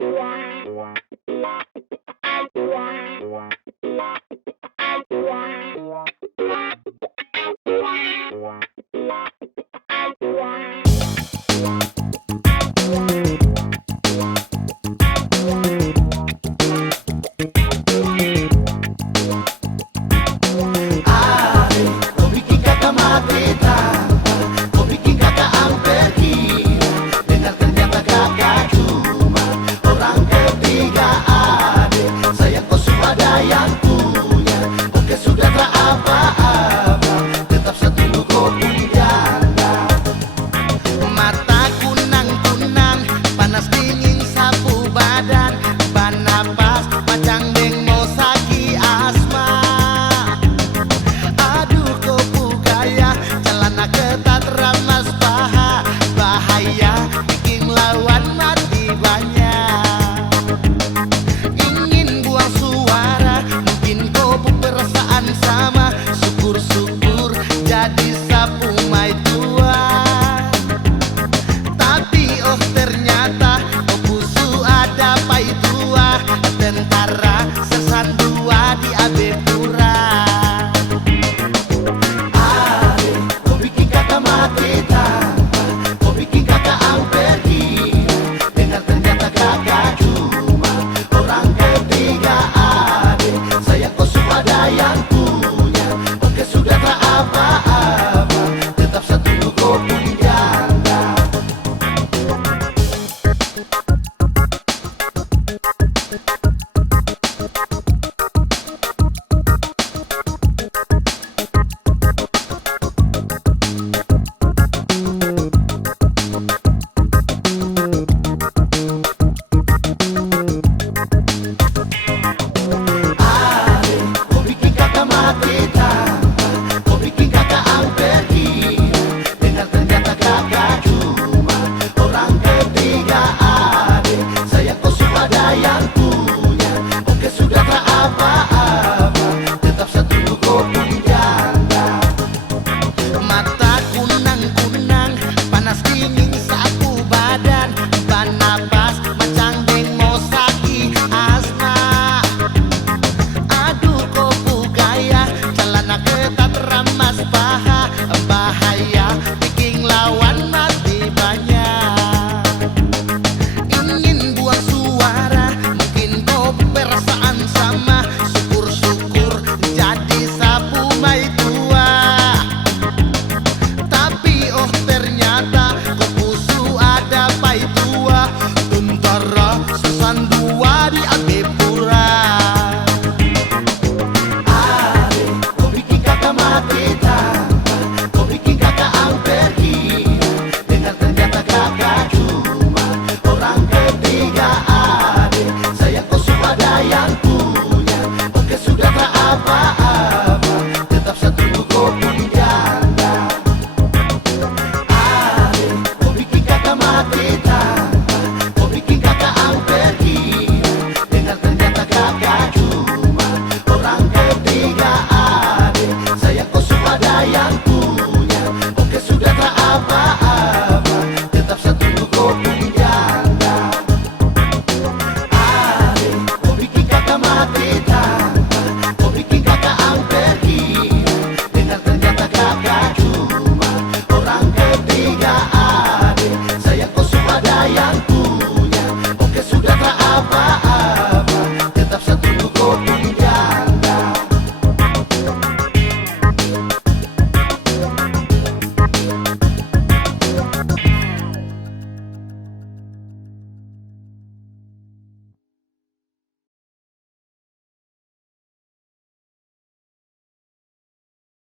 Kau bikin kakak mati tanpa, kau bikin kakak hampir gila. Dengar ternyata kakak cuma orang ketiga adik. Sayang kau semua ada yang punya, oke sudah tak apa-apa, tetap satu kau janda. Mata kunang-kunang, panas dingin sapu badan, ban napas macam beng mau sakit asma. Aduh kopu gaya, celana ketat ramas paha, bahaya bikin lawan mati banyak. Ingin buang suara, mungkin kopu perasaan sama, syukur-syukur jadi sapu mai tua. Tapi oh ternyata kopu su ada pai tua, tentara sersan dua di Abe Pura. Kau bikin kakak mati tanpa, kau bikin kakak hampir gila. Dengar ternyata kakak cuma orang ketiga adik. Sayang kau semua ada yang punya, oke sudah tak apa-apa, tetap satu kau janda. Kau bikin kakak mati tanpa, kau bikin kakak hampir gila. Dengar ternyata kakak cuma orang ketiga adik. Sayang kau semua ada yang punya, oke sudah tak apa-apa, tetap satu kau janda. Mata kunang-kunang, panas dingin sapu badan, ban napas macam beng mau sakit asma. Aduh kopu gaya, celana ketat ramas paha, bahaya bikin lawan mati banyak.